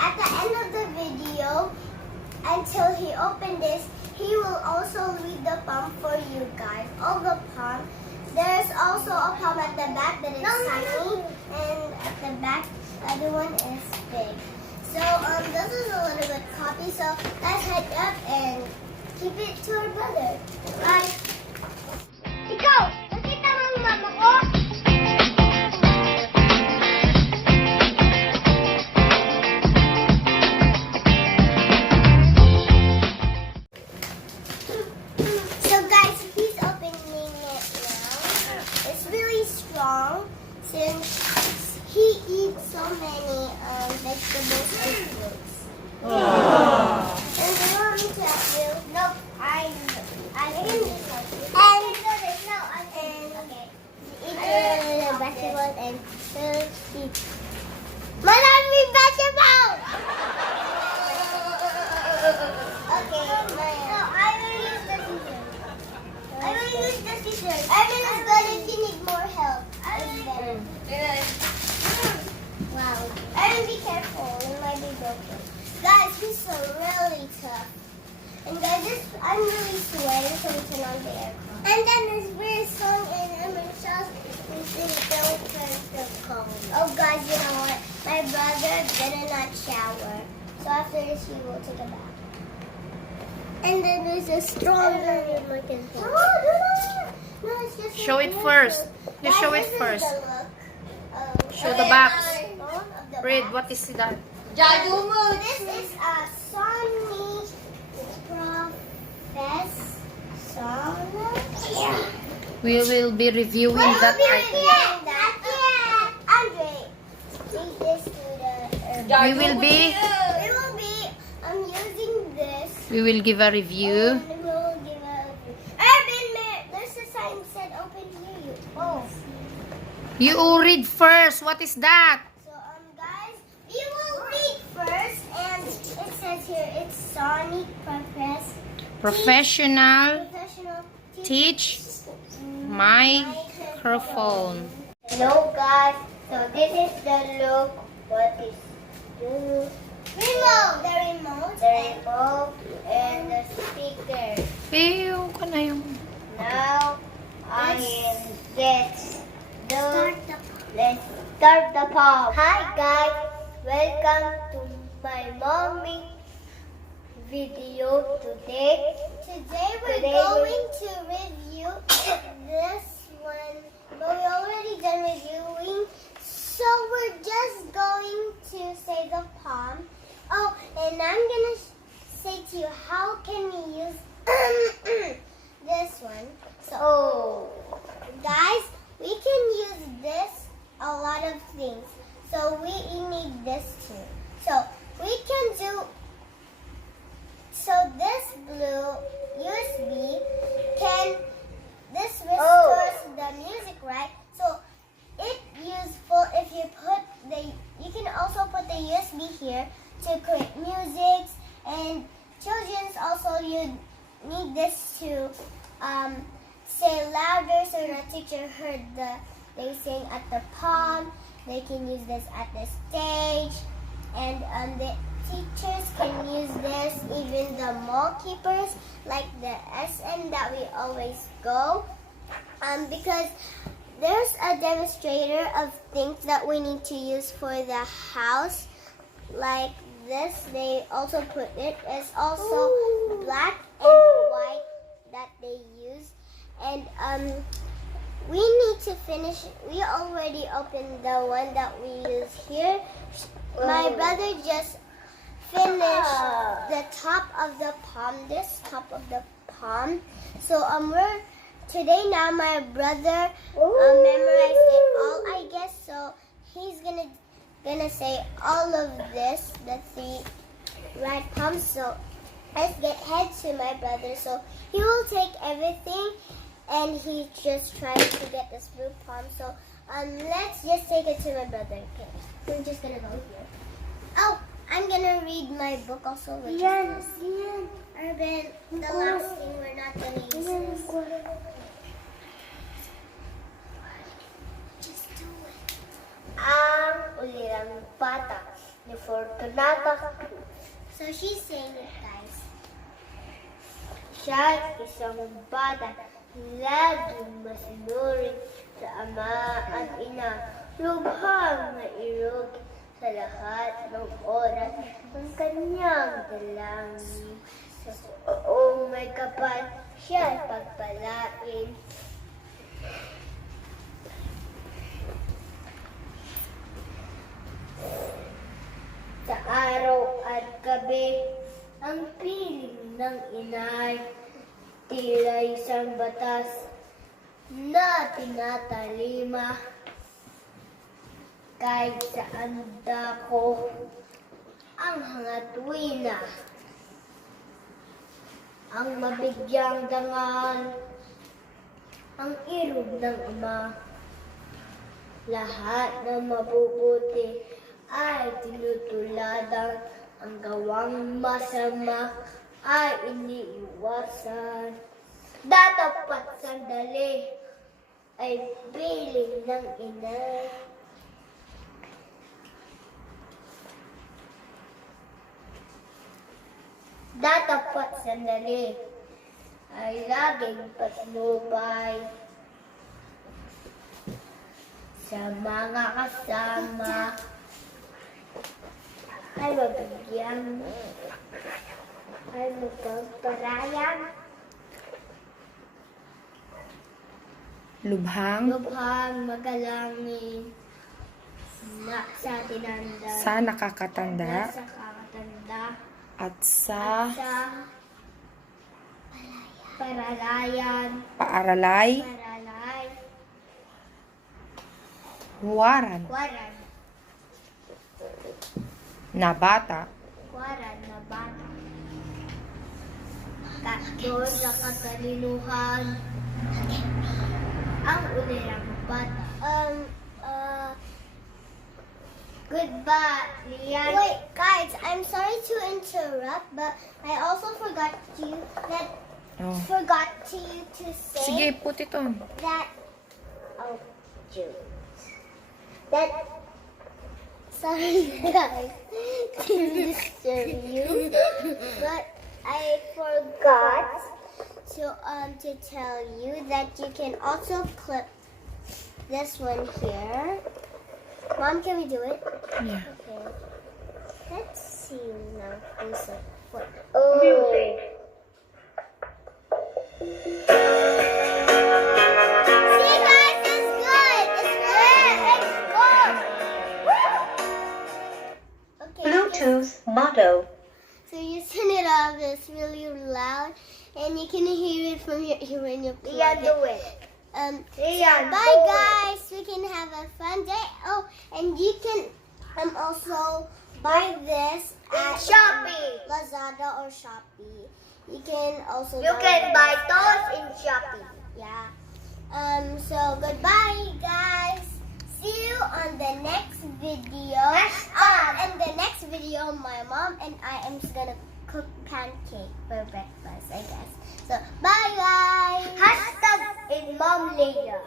at the end of the video, until he opened this, he will also read the poem for you guys. All the poem. There's also a poem at the back that is tiny, and at the back, the other one is big. So this is a little bit copy. So let's head up and keep it to our brother. Bye. Ikaw, nakita mo ang mama ko? So guys, he's opening it now. It's really strong since he eats so many vegetables and fruits. And do you want me to help you? Nope, I can help you. And okay, eat the vegetables and eat. Marami vegetables! Okay, no, I will use the scissors. I will use the scissors. Evan is good if you need more help. It's better. Wow. Evan, be careful. It might be broken. Guys, he's so really tough. And guys, I'm really sweating, so we turn on the aircon. And then this weird song in Evan's house, we sing Don't Turn the Cold. Oh guys, you know what? My brother did not shower. So after this, he will take a bath. And then there's a stronger looking thing. No, it's just Show it first. You show it first. Show the box. Read, what is that? This is a Sony Prof. We will be reviewing that item. Andre, take this to the. We will be using this. We will give a review. And we will give a review. Urban, there's a sign said open here. You read first. What is that? So guys, you will read first, and it says here it's Sonic Professional Professional Teach Microphone. Hello guys, so this is the look. What is the remote? The remote and the speaker. Ew, ka na yung... Now I am this. Let's start the pop. Hi guys, welcome to my mommy video today. Today we're going to review this one, but we already done reviewing, so we're just going to say the palm. Oh, and I'm gonna say to you how can we use this one. So, guys, we can use this a lot of things. So we need this too. So we can do. So this blue USB restores the music, right? So it's useful if you you can also put the USB here to create music, and children's also you need this to say louder so the teacher heard they sing at the palm. They can use this at the stage, and the teachers can use this, even the mall keepers, like the SM that we always go, because there's a demonstrator of things that we need to use for the house, like this. They also put it. It's also black and white that they use, and we need to finish. We already opened the one that we use here. My brother just finished the top of the palm, this top of the palm. So we're today now my brother memorized it all, I guess. So he's gonna say all of this, the 3 right palms. So let's head to my brother. So he will take everything, and he just tries to get this blue palm. So let's just take it to my brother. Okay, we're just gonna go here. Oh, I'm gonna read my book also. Yes. Urban, the last thing we're not gonna use this. Just do it. Ang ulirang patas. ni Fortunata Cruz. So she's saying it, guys. Siya isang bata, laging masunurin sa ama at ina, lubhang mairog sa lahat ng oras ng kanyang dalangin. Sa poong may kapal, siya pagpalain. Sa araw at gabi, ang piling ng inay, tila isang batas na tinatalima. Kahit saan dako ang hangatuwina, ang mabigyang dangal, ang irog ng ama. Lahat ng mabubuti ay tinutuladan, ang gawang masama ay iniiwasan. Datapat sandali ay piling ng inay. Datapat sandali ay laging patnubay sa mga kasama. Ay mabigyan, ay magpagparayan, lubhang magalangin, na sa tinanda, Sa nakakatanda. sa kakatanda, At sa paralayan, paaralay. Huwaran. Waran Na bata. na bata. Doon sa katalinuhan, ang ulirang bata. Goodbye, Lian. Wait, guys, I'm sorry to interrupt, but I also forgot to Oh. say Sige, put it on. that. Oh, June. That. Sorry, guys, to disturb you, but I forgot to tell you that you can also clip this one here. Mom, can we do it? Yeah. Okay. Let's see now. Who's it? What? Oh. See, guys, it's good. It's good. It's good. Okay. Bluetooth motto. So you turn it off. It's really loud, and you can hear it from here when you plug it. Bye guys, we can have a fun day. Oh, and you can also buy this at Shopee, Lazada or Shopee. You can also buy those in Shopee. Yeah. So goodbye guys. See you on the next video. In the next video, my mom and I am just gonna cook pancake for breakfast, I guess. So bye guys. Hashtag in Mom Leia.